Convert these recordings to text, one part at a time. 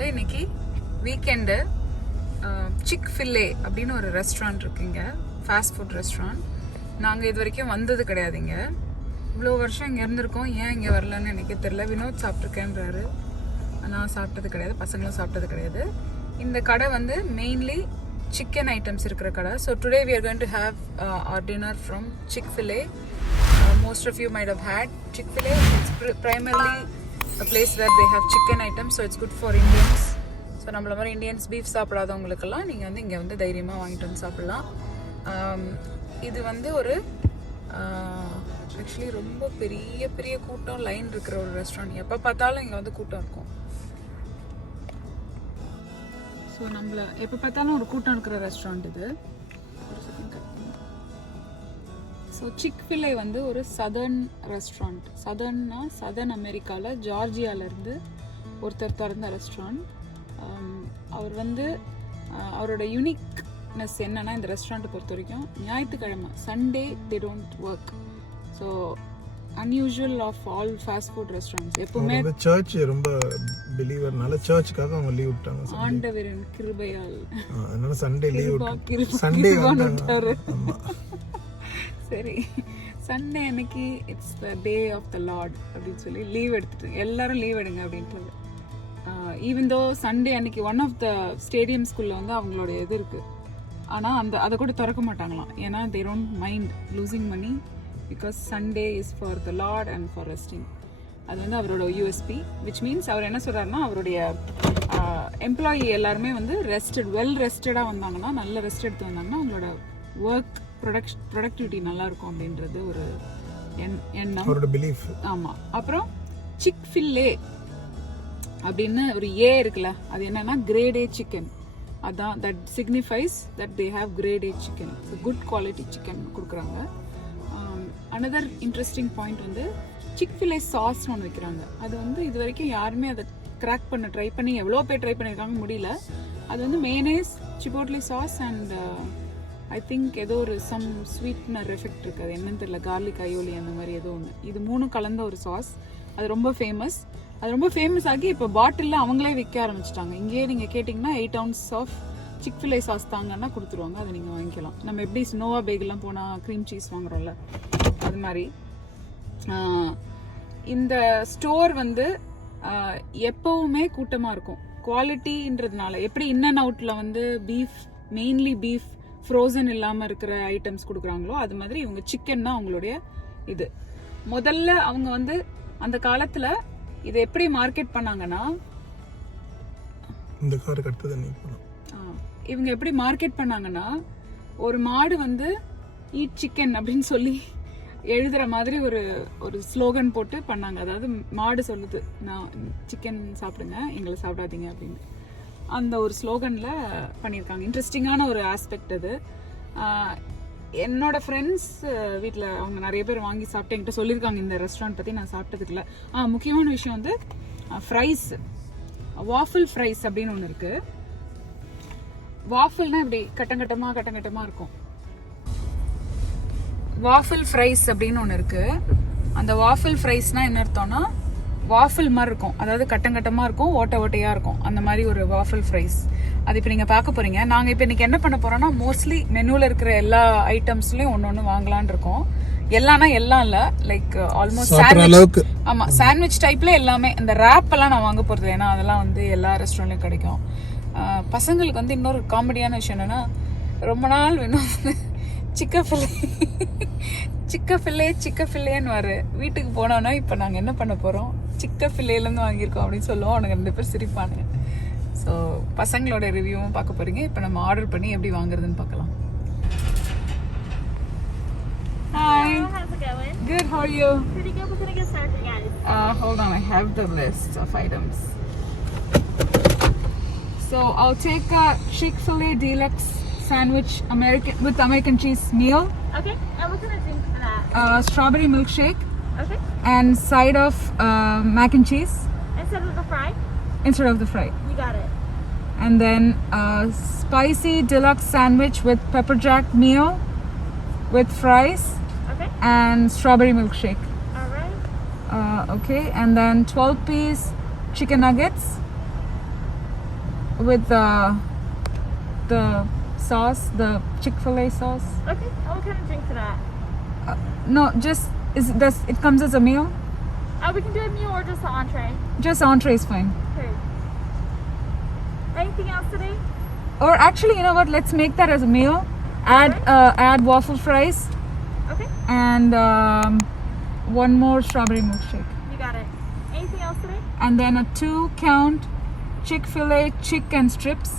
வந்து இன்னைக்கு வீக்கெண்டு சிக்-ஃபில்-ஏ அப்படின்னு ஒரு ரெஸ்டாரண்ட் இருக்குங்க, ஃபாஸ்ட் ஃபுட் ரெஸ்டாரண்ட். நாங்கள் இது வரைக்கும் வந்தது கிடையாதுங்க. இவ்வளோ வருஷம் இங்கே இருந்திருக்கோம், ஏன் இங்கே வரலன்னு எனக்கே தெரில. வினோத் சாப்பிட்ருக்கேன்றாரு, நான் சாப்பிட்டது கிடையாது, பசங்களும் சாப்பிட்டது கிடையாது. இந்த கடை வந்து மெயின்லி சிக்கன் ஐட்டம்ஸ் இருக்கிற கடை. So today we are going to have our dinner from Chick-fil-A. Most of you might have had Chick-fil-A. It's primarily a place where they have chicken items, so it's good for Indians. So நம்மள மாதிரி Indians beef சாப்பிடாதவங்களுக்கெல்லாம் நீங்கள் வந்து இங்கே வந்து தைரியமாக வாங்கிட்டு வந்து சாப்பிட்லாம். இது வந்து ஒரு ஆக்சுவலி ரொம்ப பெரிய பெரிய கூட்டம் லைன் இருக்கிற ஒரு ரெஸ்டாரண்ட். எப்போ பார்த்தாலும் இங்கே வந்து கூட்டம் இருக்கும். ஸோ நம்மள எப்போ பார்த்தாலும் ஒரு கூட்டம் இருக்கிற ரெஸ்டாரண்ட் இது. ஒரு செகண்ட் கட் பண்ணி. ஸோ சிக்-ஃபில்-ஏ வந்து ஒரு சதர்ன் ரெஸ்டாரண்ட். சதர்ன் அமெரிக்காவில் ஜார்ஜியாவிலேருந்து ஒருத்தர் திறந்த ரெஸ்டாரண்ட். அவர் வந்து அவரோட யூனிக்னஸ் என்னன்னா, இந்த ரெஸ்டாரண்ட்டை பொறுத்த வரைக்கும் ஞாயிற்றுக்கிழமை Sunday they don't work. So unusual of all fast food restaurants. எப்பவுமே சர்ச் ரொம்ப பிலீவர்னால சர்ச்சுக்காக அவங்க லீவ் விட்டாங்க. ஆண்டவரின் கிருபையால் அதனால சண்டே லீவ் விட்டாங்க. சண்டே விட்டாரு. சரி, சண்டே அன்னைக்கு it's the day of the Lord அப்படின்னு சொல்லி லீவ் எடுத்துட்டு எல்லாரும் லீவ் எடுங்க அப்படின்ட்டு. ஈவன் தோ சண்டே அன்னைக்கு ஒன் ஆஃப் த ஸ்டேடியம் ஸ்கூலில் வந்து அவங்களோட இது இருக்குது, ஆனால் அதை கூட திறக்க மாட்டாங்களாம். ஏன்னா they don't mind losing money because Sunday is for the Lord and for resting. அது வந்து அவரோட யூஎஸ்பி, விச் மீன்ஸ் அவர் என்ன சொல்கிறாருன்னா, அவருடைய எம்ப்ளாயி எல்லாருமே வந்து வெல் ரெஸ்டடாக வந்தாங்கன்னா, நல்ல ரெஸ்ட் எடுத்து வந்தாங்கன்னா அவங்களோட ஒர்க் ப்ரொடக்டிவிட்டி நல்லாயிருக்கும் அப்படின்றது ஒரு எண்ணம். ஆமாம். அப்புறம் சிக்-ஃபில்-ஏ அப்படின்னு ஒரு ஏ இருக்குல்ல, அது என்னன்னா கிரேட் ஏ சிக்கன். அதான் that signifies that they have grade A chicken, good quality chicken கொடுக்குறாங்க. அனதர் இன்ட்ரெஸ்டிங் பாயிண்ட் வந்து சிக்-ஃபில்-ஏ சாஸ்னு ஒன்று வைக்கிறாங்க. அது வந்து இது வரைக்கும் யாருமே அதை கிராக் ட்ரை பண்ணி எவ்வளோ பேர் ட்ரை பண்ணியிருக்காங்க, முடியல. அது வந்து mayonnaise, chipotle sauce and I think ஏதோ ஒரு சம் ஸ்வீட்னர் எஃபெக்ட் இருக்குது, அது என்னன்னு தெரியல, கார்லிக் ஐயோலி அந்த மாதிரி ஏதோ ஒன்று. இது 3 கலந்த ஒரு சாஸ். அது ரொம்ப ஃபேமஸ். அது ரொம்ப ஃபேமஸ் ஆகி இப்போ பாட்டிலில் அவங்களே விற்க ஆரம்பிச்சிட்டாங்க. இங்கேயே நீங்கள் கேட்டிங்கன்னா 8 ounce ஆஃப் சிக்-ஃபில்-ஏ சாஸ் தாங்கன்னா கொடுத்துருவாங்க, அதை நீங்கள் வாங்கிக்கலாம். நம்ம எப்படி நோவா பேக்கெலாம் போனால் க்ரீம் சீஸ் வாங்குறோம்ல, அது மாதிரி. இந்த ஸ்டோர் வந்து எப்போவுமே கூட்டமாக இருக்கும். குவாலிட்டின்றதுனால எப்படி இன் அண்ட் அவுட்டில் வந்து மெயின்லி பீஃப் ஃப்ரோசன் இல்லாமல் இருக்கிற ஐட்டம்ஸ் கொடுக்குறாங்களோ, அது மாதிரி இவங்க சிக்கன் தான் அவங்களுடைய இது. முதல்ல அவங்க வந்து அந்த காலத்தில் இதை எப்படி மார்க்கெட் பண்ணாங்கன்னா, இந்த காருக்கு அடுத்தது இவங்க எப்படி மார்க்கெட் பண்ணாங்கன்னா, ஒரு மாடு வந்து ஈட் சிக்கன் அப்படின்னு சொல்லி எழுதுற மாதிரி ஒரு ஸ்லோகன் போட்டு பண்ணாங்க. அதாவது மாடு சொல்லுது, நான் சிக்கன் சாப்பிடுங்க, எங்களை சாப்பிடாதீங்க அப்படின்னு. அந்த ஒரு ஸ்லோகனில் பண்ணியிருக்காங்க. இன்ட்ரெஸ்டிங்கான ஒரு ஆஸ்பெக்ட் அது. என்னோட ஃப்ரெண்ட்ஸ் வீட்டில் அவங்க நிறைய பேர் வாங்கி சாப்பிட்டு என்கிட்ட சொல்லியிருக்காங்க இந்த ரெஸ்டாரண்ட் பற்றி. நான் சாப்பிட்டதுக்குல முக்கியமான விஷயம் வந்து ஃப்ரைஸ், வாஃபிள் ஃப்ரைஸ் அப்படின்னு ஒன்று இருக்குது. வாஃபிள்னா இப்படி கட்டங்கட்டமாக இருக்கும். வாஃபிள் ஃப்ரைஸ் அப்படின்னு ஒன்று இருக்குது. அந்த வாஃபிள் ஃப்ரைஸ்னால் என்ன அர்த்தம்னா, வாஃபிள் மாதிரி இருக்கும், அதாவது கட்டங்கட்டமாக இருக்கும், ஓட்டையாக இருக்கும், அந்த மாதிரி ஒரு வாஃபிள் ஃப்ரைஸ். அது இப்போ நீங்கள் பார்க்க போகிறீங்க. நாங்கள் இப்போ இன்றைக்கி என்ன பண்ண போகிறோம்னா, மோஸ்ட்லி மெனுவில் இருக்கிற எல்லா ஐட்டம்ஸ்லையும் ஒன்று வாங்கலான் இருக்கோம். எல்லாம் இல்லை, லைக் ஆல்மோஸ்ட் சாண்ட்விச். ஆமாம், சாண்ட்விச் டைப்பில் எல்லாமே. இந்த ரேப் எல்லாம் நான் வாங்க போகிறது, ஏன்னா அதெல்லாம் வந்து எல்லா ரெஸ்டாரண்ட்லையும் கிடைக்கும். பசங்களுக்கு வந்து இன்னொரு காமெடியான விஷயம் என்னென்னா, ரொம்ப நாள் வேணும் சிக்க-ஃபில்-ஏன்னு வர வீட்டுக்கு போனோன்னா, இப்போ நாங்கள் என்ன பண்ண போகிறோம், சிக்க-ஃபில்-ஏலேருந்து வாங்கியிருக்கோம் அப்படின்னு சொல்லுவோம். அவனுங்க 2 பேர் சிரிப்பானுங்க. ஸோ பசங்களோட ரிவ்யூவும் பார்க்க போகிறீங்க. இப்போ நம்ம ஆர்டர் பண்ணி எப்படி வாங்குறதுன்னு பார்க்கலாம். Hi. How's it going? Good, how are you? Pretty good. We're gonna get started, guys. Hold on, I have the list of items. So I'll take a Chick-fil-A deluxe sandwich with American cheese meal. Okay. And what kind of drink for that? Strawberry milkshake. Okay. And side of mac and cheese. Instead of the fry? Instead of the fry. You got it. And then spicy deluxe sandwich with pepper jack meal with fries. Okay. And strawberry milkshake. All right. Okay. And then 12-piece chicken nuggets. with the sauce, the Chick-fil-A sauce. Okay. And what kind of drink for that? No, just it comes as a meal? We can do a meal or just an entree. Just entree is fine. Okay. Anything else today? Or actually, you know what? Let's make that as a meal. Add waffle fries Okay. and one more strawberry milkshake. You got it. Anything else today? And then a 2-count Chick-fil-A chicken strips.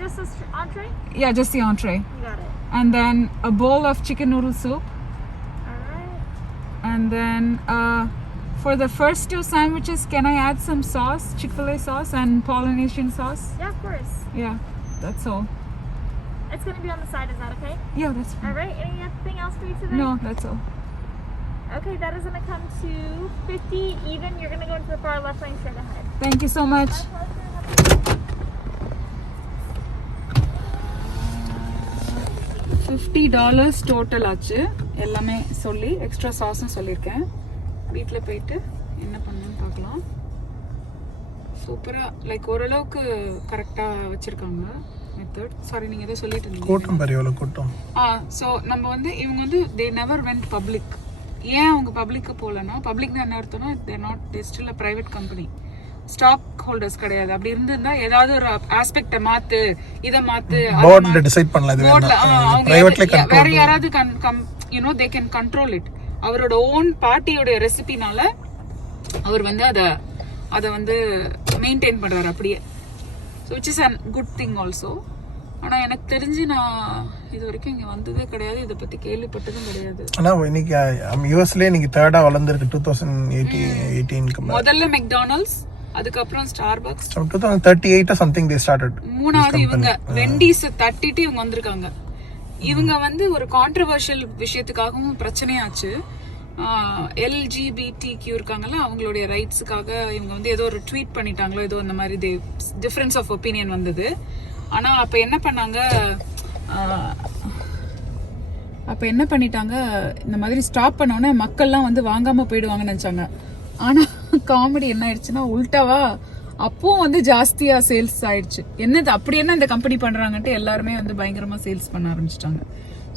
Just this entree? Yeah, just the entree. You got it. And then a bowl of chicken noodle soup. Alright. And then for the first 2 sandwiches, can I add some sauce, Chick-fil-A sauce and Polynesian sauce? Yeah, of course. Yeah, that's all. It's gonna be on the side, is that okay? Yeah, that's fine. Alright, anything else for you today? No, that's all. Okay, that is gonna come to 50 even. You're gonna go into the far left lane straight ahead. Thank you so much. $50 total ஆச்சு எல்லாமே சொல்லி extra சாஸும் சொல்லியிருக்கேன். வீட்டில் போயிட்டு என்ன பண்ணணும்னு பார்க்கலாம். சூப்பராக லைக் ஓரளவுக்கு கரெக்டாக வச்சுருக்காங்க மெத்தட். சாரி, நீங்கள் எதோ சொல்லிட்டு இருந்தீங்க. கூட்டம் பெரிய கூட்டம். ஸோ நம்ம வந்து இவங்க வந்து தே நெவர் வென்ட் பப்ளிக். ஏன் அவங்க பப்ளிக்கு போகலன்னா, பப்ளிக் தான் என்ன அர்த்தம்னா they still a private company, stock holders கிடையாது. அப்படி இருந்திருந்தா ஏதாவது ஒரு ஆஸ்பெக்ட மாத்து, இதை மாத்து, போர்ட்ல டிசைட் பண்ணலாம். இது போர்ட்ல வேணா பிரைவேட்ல வேற கண்ட்ரோல். யாராவது you know they can control it. அவரோட ஓன் பார்ட்டியோட ரெசிபினால அவர் வந்து அதை வந்து மெயின்டைன் பண்றாரு அப்படியே. So which is a good thing also. ஆனா எனக்கு தெரிஞ்சு நான் இது வரைக்கும் இங்க வந்ததே கிடையாது, இதை பத்தி கேள்விப்பட்டதும் கிடையாது. ஆனா இன்னைக்கு யூஎஸ்ல இன்னைக்கு தேர்டா வளர்ந்துருக்கு 2018 முதல்ல மெக்டானல்ட்ஸ், அதுக்கப்புறம் ஸ்டார்பக்ஸ். 2038 something they started. மூணாவது இவங்க வெண்டிஸ் தட்டிட்டு இவங்க வந்திருக்காங்க. இவங்க வந்து ஒரு கான்ட்ரவர்ஷியல் விஷயத்துக்காகவும் பிரச்சனையாச்சு. LGBTQ இருக்காங்கல்ல, அவங்களுடைய ரைட்ஸுக்காக இவங்க வந்து ஏதோ ஒரு ட்வீட் பண்ணிட்டாங்களோ, ஏதோ அந்த மாதிரி டிஃபரன்ஸ் ஆஃப் ஒப்பீனியன் வந்தது. ஆனா அப்ப என்ன பண்ணிட்டாங்க, இந்த மாதிரி ஸ்டாப் பண்ணோன்னே மக்கள்லாம் வந்து வாங்காம போயிடுவாங்கன்னு நினைச்சாங்க. ஆனா காமெடி என்ன ஆயிடுச்சுன்னா உல்டாவா அப்பவும் வந்து ஜாஸ்தியா சேல்ஸ் ஆயிடுச்சு. என்னது அப்படி என்ன இந்த கம்பெனி பண்றாங்கன்ட்டு எல்லாருமே வந்து பயங்கரமா சேல்ஸ் பண்ண ஆரம்பிச்சிட்டாங்க.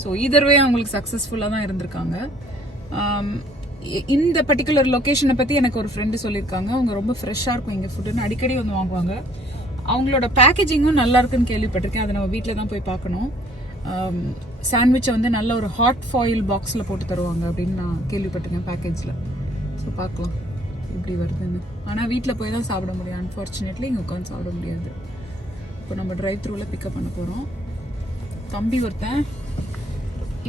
ஸோ இதர்வே அவங்களுக்கு சக்சஸ்ஃபுல்லா தான் இருந்திருக்காங்க. இந்த பர்டிகுலர் லொகேஷனை பத்தி எனக்கு ஒரு ஃப்ரெண்டு சொல்லியிருக்காங்க. அவங்க ரொம்ப ஃப்ரெஷ்ஷா இருக்கும் இங்க ஃபுட்டுன்னு அடிக்கடி வந்து வாங்குவாங்க. அவங்களோட பேக்கேஜிங்கும் நல்லா இருக்குன்னு கேள்விப்பட்டிருக்கேன். அதை நம்ம வீட்டில் தான் போய் பார்க்கணும். சாண்ட்விச்சை வந்து நல்ல ஒரு ஹாட் ஃபாயில் பாக்ஸில் போட்டு தருவாங்க அப்படின்னு நான் கேள்விப்பட்டிருக்கேன் பேக்கேஜில். ஸோ பார்க்கலாம் இப்படி வருதுன்னு. ஆனால் வீட்டில் போய் தான் சாப்பிட முடியும். அன்ஃபார்ச்சுனேட்லி இங்கே உட்காந்து சாப்பிட முடியாது. இப்போ நம்ம டிரைவ் த்ரூவில் பிக்கப் பண்ண போகிறோம். தம்பி ஒருத்தன்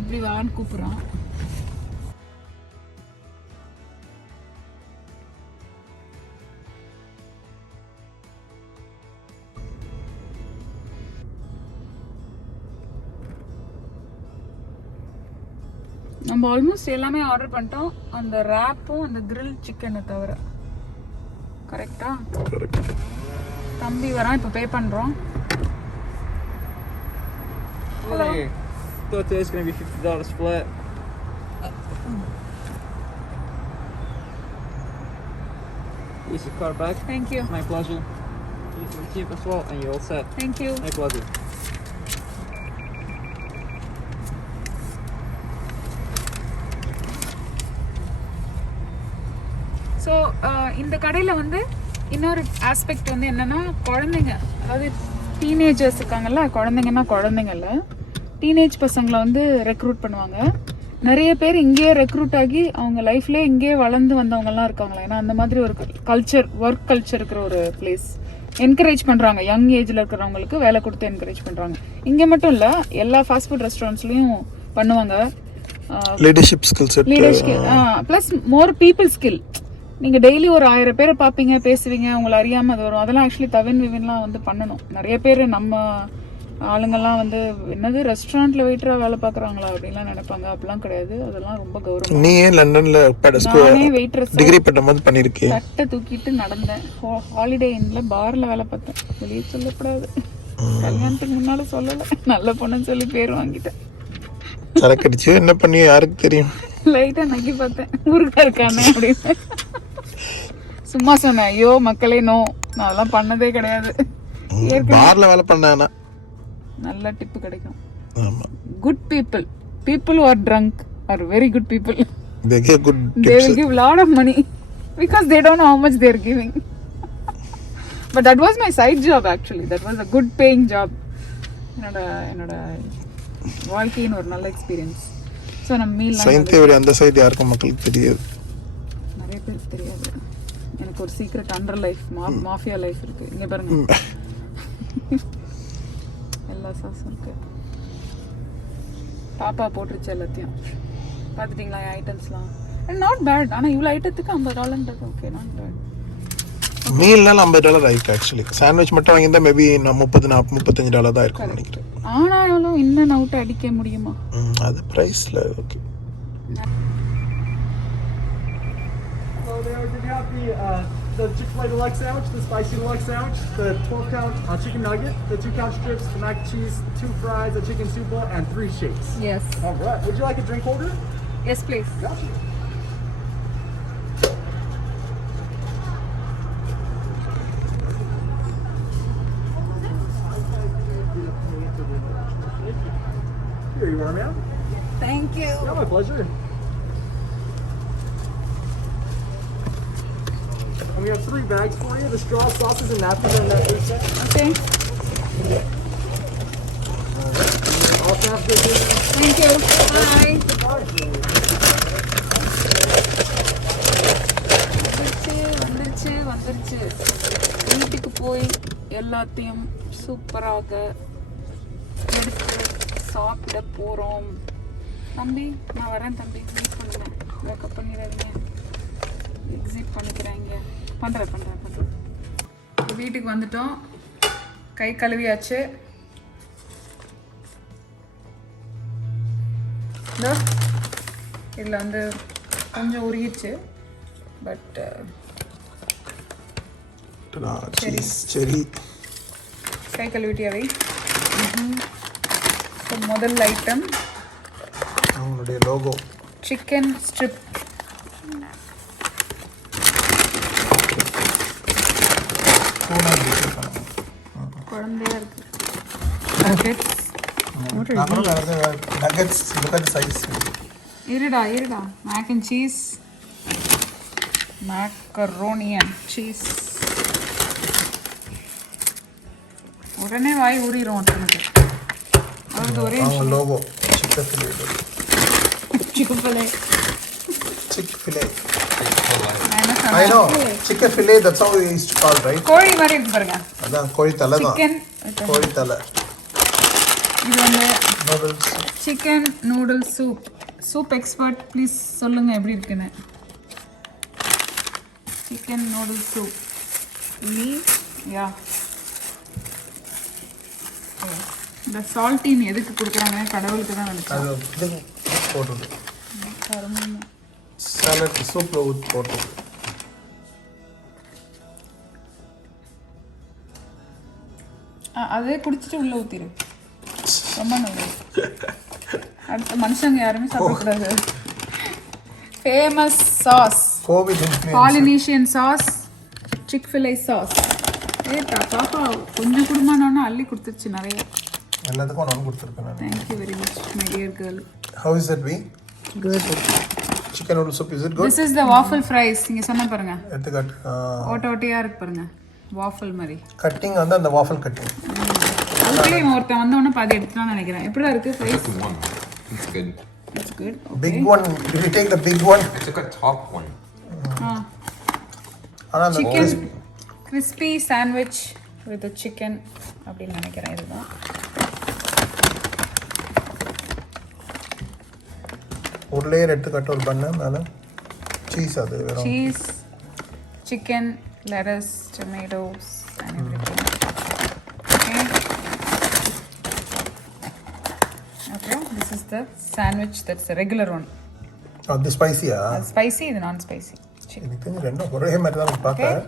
இப்படி வான்னு கூப்பிட்றான். நம்ம ஆல்மோஸ்ட் எல்லாமே ஆர்டர் பண்ணிட்டோம், அந்த ரேப்பும் அந்த கிரில் சிக்கனை தவிர. கரெக்டா? தம்பி வரான், இப்போ பே பண்றோம். Hello. Total is going to be $50 split. Use your card back. Thank you. My pleasure. Use your receipt as well, and you're all set. Thank you. My pleasure. So இந்த கடையில் வந்து இன்னொரு ஆஸ்பெக்ட் வந்து என்னன்னா, குழந்தைங்க, அதாவது டீனேஜர்ஸ் இருக்காங்கல்ல, குழந்தைங்கல்ல teenage பசங்களை வந்து ரெக்ரூட் பண்ணுவாங்க. நிறைய பேர் இங்கேயே ரெக்ரூட் ஆகி அவங்க லைஃப்லேயே இங்கேயே வளர்ந்து வந்தவங்கலாம் இருக்காங்களா. ஏன்னா அந்த மாதிரி ஒரு கல்ச்சர், ஒர்க் கல்ச்சர் இருக்கிற ஒரு பிளேஸ். என்கரேஜ் பண்ணுறாங்க, யங் ஏஜில் இருக்கிறவங்களுக்கு வேலை கொடுத்து என்கரேஜ் பண்ணுறாங்க. இங்கே மட்டும் இல்லை, எல்லா ஃபாஸ்ட் ஃபுட் ரெஸ்டாரண்ட்ஸ்லையும் பண்ணுவாங்க. Leadership skills, plus more people skill. நீங்கள் டெய்லி ஒரு 1000 பேரை பார்ப்பீங்க, பேசுவீங்க, உங்களை அறியாமல் அது வரும். அதெல்லாம் ஆக்சுவலி விவின்லாம் வந்து பண்ணணும். நிறைய பேர் நம்ம ஆளுங்கெல்லாம் வந்து என்னது ரெஸ்டாரண்ட்ல வெயிட்டரா வேலை பார்க்குறாங்களா அப்படின்லாம் நினைப்பாங்க. அப்படிலாம் கிடையாது, அதெல்லாம் ரொம்ப கௌரவம். நீ ஏன் லண்டன்ல நானே வெயிட்ரஸ் டிகிரி பண்ணும்போது பண்ணிருக்கேன். தட்டை தூக்கிட்டு நடந்தேன். ஹாலிடே இன்ல பார்ல வேலை பார்த்தேன். வெளியே சொல்லக்கூடாது, கல்யாணத்துக்கு முன்னால சொல்லலை. நல்ல பொண்ணுன்னு சொல்லி பேர் வாங்கிட்டேன். சரக்கடிச்சு என்ன பண்ணி யாருக்கு தெரியும். லைட்டா நக்கி பார்த்தேன், ஊருக்கா இருக்கானே அப்படின்னு. சும்மா சொன்னேன். ஐயோ மக்களே, நோ, நான் அதெல்லாம் பண்ணதே கிடையாது. பார்ல வேலை பண்ணானா நல்ல டிப்பு கிடைக்கும். ஆமா Good people who are drunk are very good people. they get good They tips. will give lot of money because they don't know how much they are giving. But that was my side job actually. That was a good paying job. என்னோட வாழ்க்கையின் ஒரு நல்ல experience. So நம்ம மீல்லாம் சைந்தேவடி அந்த side யாருக்கும் மக்களுக்கு தெரியாது. நிறைய பேருக்கு தெரியாது. எனக்கு ஒரு secret under life mafia life இருக்கு. இங்க பாருங்க எல்லா சாஸும் இருக்கு. பாப்பா போட்டுருச்சு எல்லாத்தையும். பார்த்துட்டிங்களா ஐட்டம்ஸ்லாம்? Not bad. ஆனால் இவ்வளோ ஐட்டத்துக்கு $50 ஓகே, நாட் பேட். மீல்னால $50 ஆயிருக்கு ஆக்சுவலி. சாண்ட்விச் மட்டும் வாங்கியிருந்தா மேபி நான் $35 தான் இருக்கும் நினைக்கிறேன். ஆனாலும் இன்னும் அவுட் அடிக்க முடியுமா? அது ப்ரைஸில் okay. Hello there, did you have the Chick-fil-A deluxe sandwich, the spicy deluxe sandwich, the 12-count chicken nugget, the 2-count strips, the mac and cheese, 2 fries, a chicken soup bowl, and 3 shakes? Yes. All right. Would you like a drink holder? Yes, please. Gotcha. Here you are, ma'am. Thank you. Yeah, my pleasure. And we have 3 bags for you. The straw, sauces, and napkins are in that food set. Okay. Also have good news. Thank you. Bye. வந்துருச்சு. வீட்டுக்கு போய் எல்லாத்தையும் சூப்பராக எடுத்து சாப்பிட போகிறோம். தம்பி நான் வரேன் தம்பி, வெயிட் பண்ணுறேன். மேக்கப் பண்ணிடுறீங்க, எக்ஸிட் பண்ணிக்கிறாங்க. பண்ணுறேன். வீட்டுக்கு வந்துட்டோம், கை கழுவியாச்சு. இதில் வந்து கொஞ்சம் உருகிடுச்சு, பட் சரி கை கழுவிட்டியாவை. ஸோ முதல் ஐட்டம் அவங்களுடைய லோகோ சிக்கன் ஸ்ட்ரிப். குழந்தையா இருக்கு. Nuggets size. இருடா mac and cheese, macaroni and cheese. உடனே வாய் ஊறிடும் ஒருத்தனுக்கு. அவருக்கு ஒரே logo Chick-fil-A. I know. Chick-fil-A, that's how they used to call, right? கோழி மாதிரி இருக்கு பாருங்க. அதான் கோழி தலை தான். சிக்கன் கோழி தலை. இது வந்து noodles. Chicken noodle soup expert please சொல்லுங்க எப்படி இருக்குன்னு. சிக்கன் நூடுல் சூப் யா. இந்த சால்ட்டின் எதுக்கு கொடுக்குறாங்க கடவுளுக்கு தான் நினைச்சேன். அது இது போடுறது சாலட் சூப்ல ஊற்றி போடுறது. அதே குடிச்சிட்டு உள்ள ஊற்றிடு. ரொம்ப நல்லது. அடுத்த மனுஷங்க யாருமே சாப்பிடக்கூடாது. Famous sauce, Polynesian sauce, Chick-fil-A sauce. பாப்பா கொஞ்சம் குடும்பம்னா அள்ளி கொடுத்துருச்சு நிறைய. எல்லாத்துக்கும் நான் கொடுத்துருக்கேன். Thank you very much, my dear girl. How is that being? Good. Chicken noodle soup, is it good? This is the waffle fries. நீங்க சொன்ன பாருங்க. எடுத்துக்காட்டு ஓட்டோட்டியா இருக்கு பாருங்க. வாஃபிள் மாதிரி. கட்டிங் வந்து அந்த வாஃபிள் கட்டிங். அதுக்குள்ளே ஒருத்தன் வந்தோடனே பாதி எடுத்துலாம் நினைக்கிறேன். எப்படிடா இருக்கு fries? It's good. It's good. Okay. Big one. If you take the big one. I took a top one. Chicken crispy sandwich with the chicken அப்படின்னு நினைக்கிறேன். இதுதான் ஒரு லேயர் எடுத்துக்காட்டு ஒரு பண்ண மேலே சீஸ். அது வேற cheese, chicken, lettuce, tomatoes and everything. Okay, this is the sandwich. That's the regular one. அது ஸ்பைசியா? அது spicy, இது non spicy. எனக்கு தெரிஞ்சு ரெண்டும் ஒரே மாதிரி தான் பார்த்தேன்.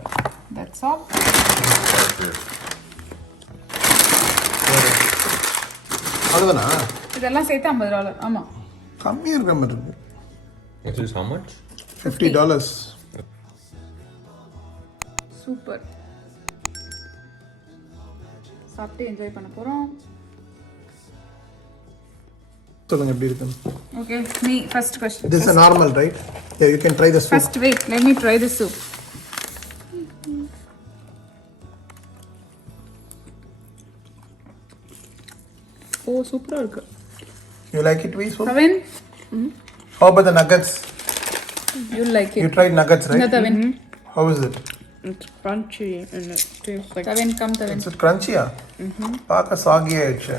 That's all. அதுதானா? இதெல்லாம் சேர்த்து $50. ஆமா, கம்மியா இருக்கிற மாதிரி இருக்கு. This is how much? $50. Super. சாப்பிட்டு என்ஜாய் பண்ண போகிறோம். சொல்லுங்க எப்படி இருக்குன்னு. Okay, me first question. This is a normal, right? Yeah, you can try the soup. First, wait, let me try the soup. Oh, super இருக்கு. You like it, we soup? Tavin, How about the nuggets? you like You it. tried nuggets, right? No, Tavin. How is it? It's crunchy and it tastes like Tavin, come Tavin. Is it crunchy? பார்க்க soggy ஆயிடுச்சு.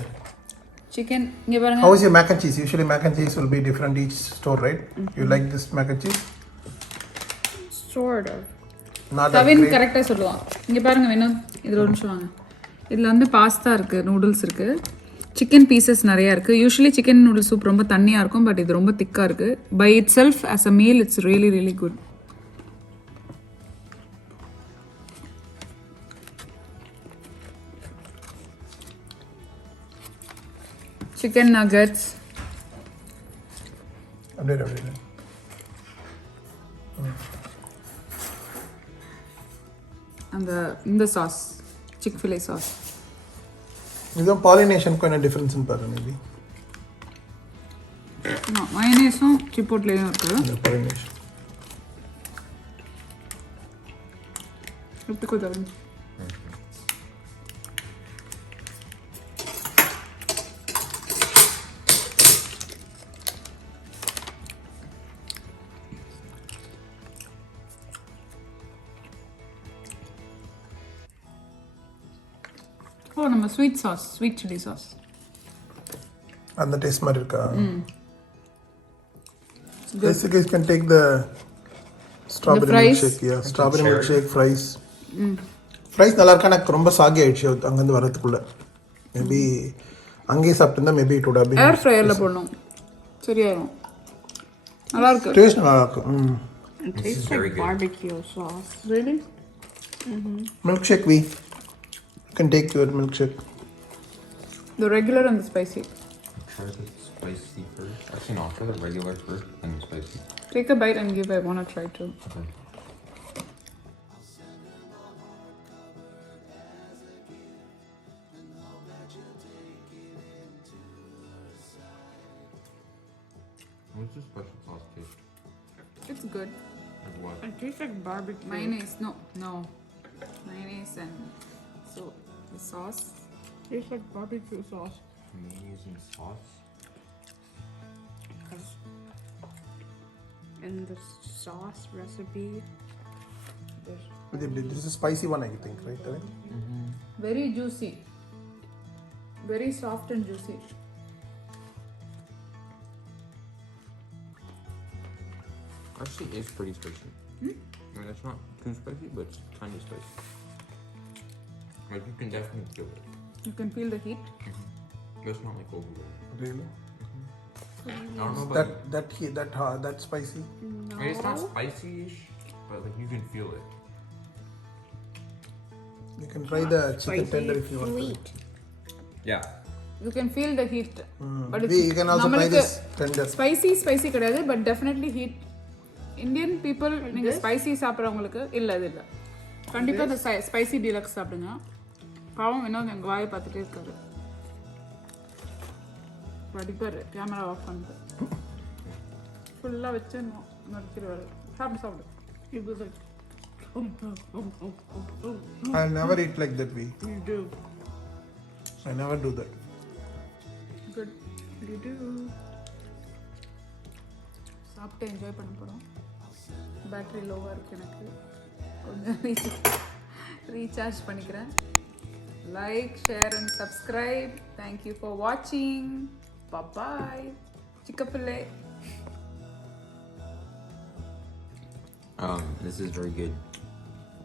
Chicken, இங்க பாருங்க. How is your mac and cheese? Usually mac and cheese will be different each store, right? You like this mac and cheese? sort of. Not that தவின் great. கரெக்டாக சொல்லுவான். இங்கே பாருங்க வேணும், இதில் ஒரு நிமிஷம் வாங்க. இதில் வந்து பாஸ்தா இருக்குது, நூடுல்ஸ் இருக்குது, சிக்கன் பீசஸ் நிறையா இருக்குது. யூஸ்வலி சிக்கன் நூடுல்ஸ் சூப் ரொம்ப தண்ணியாக இருக்கும், பட் இது ரொம்ப திக்காக இருக்குது. By itself as a meal it's really really good. Chicken nuggets, அப்படியே. அந்த இந்த சாஸ் சிக்ஃபிலே சாஸ். இதுவும் பாலினேஷனுக்கும் என்ன டிஃப்ரென்ஸ்னு பாரு மேபி. மயனேஸும் சிப்போட்லேயும் இருக்குது. இந்த பாலினேஷன். எடுத்துக்கோ தவின். ஓ, நம்ம sweet sauce, sweet chilli sauce. அந்த டேஸ்ட் மாதிரி இருக்கா? Basically, you can take the strawberry fries. milkshake. Yeah, strawberry milkshake, fries. Fries நல்லா இருக்கா? எனக்கு ரொம்ப சாகி ஆயிடுச்சு அங்கேருந்து வரதுக்குள்ள. மேபி அங்கேயே சாப்பிட்டுருந்தா maybe it would have been. Air ஃப்ரையரில் போடணும், சரியாயிரும். நல்லா இருக்கு. டேஸ்ட் நல்லா இருக்கும். It This tastes is very like good. barbecue sauce. Really? Milkshake, you can take your milkshake. The regular and the spicy. Try the spicy first. Actually, no, try the regular first and the spicy. Take a bite and give. I want to try too. Okay. What's the special sauce taste? It's good. Like what? It tastes like barbecue. Mayonnaise, no. Mayonnaise and so the sauce. Tastes like barbecue sauce. Mayonnaise and sauce? In the sauce recipe, there's This is a spicy one, I think, right? Tarun? Very juicy. Very soft and juicy. Actually, it's pretty spicy. I mean, it's not too spicy, but it's kind of spicy. Like, you can definitely feel it. You can feel the heat. But it's not like overwhelming. Really? I don't know about That spicy? I mean, it's not spicy-ish, but like you can feel it. You can try the chicken tender if you want. sweet. Yeah. You can feel the heat. But it's You can also try நம்மளுக்கு this tender. spicy கிடையாது, but definitely heat. Indian people நீங்க spicy சாப்பிட்றவங்களுக்கு இல்லை அது இல்லை. கண்டிப்பாக இந்த spicy deluxe சாப்பிடுங்க. பாவம் வினோத் எங்கள் வாயை பார்த்துட்டே இருக்காரு. படிப்பார், கேமரா ஆஃப் பண்ணிட்டு ஃபுல்லாக வச்சு நடிச்சிருவாரு. சாப்பிடு. He goes like, I'll never eat like that, we. You do. I never do that. good. You do. சாப்பிட்டு என்ஜாய் பண்ண போகிறோம். பேட்டரி லோவாக இருக்குது, எனக்கு கொஞ்சம் ரீசார்ஜ் பண்ணிக்கிறேன். Like, share and subscribe. Thank you for வாட்சிங். பாய் சிக்கப்பிள்ளை. This is very good.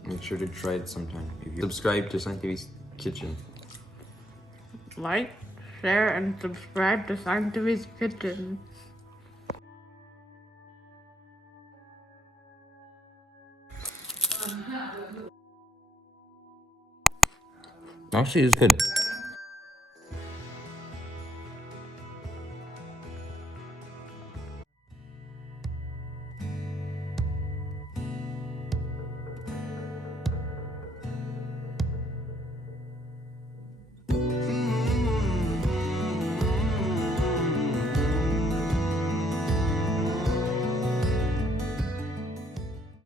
Make sure to try it sometime. If you subscribe to Scientific Kitchen. Like, share, and subscribe to Scientific Kitchen. Actually, it's good.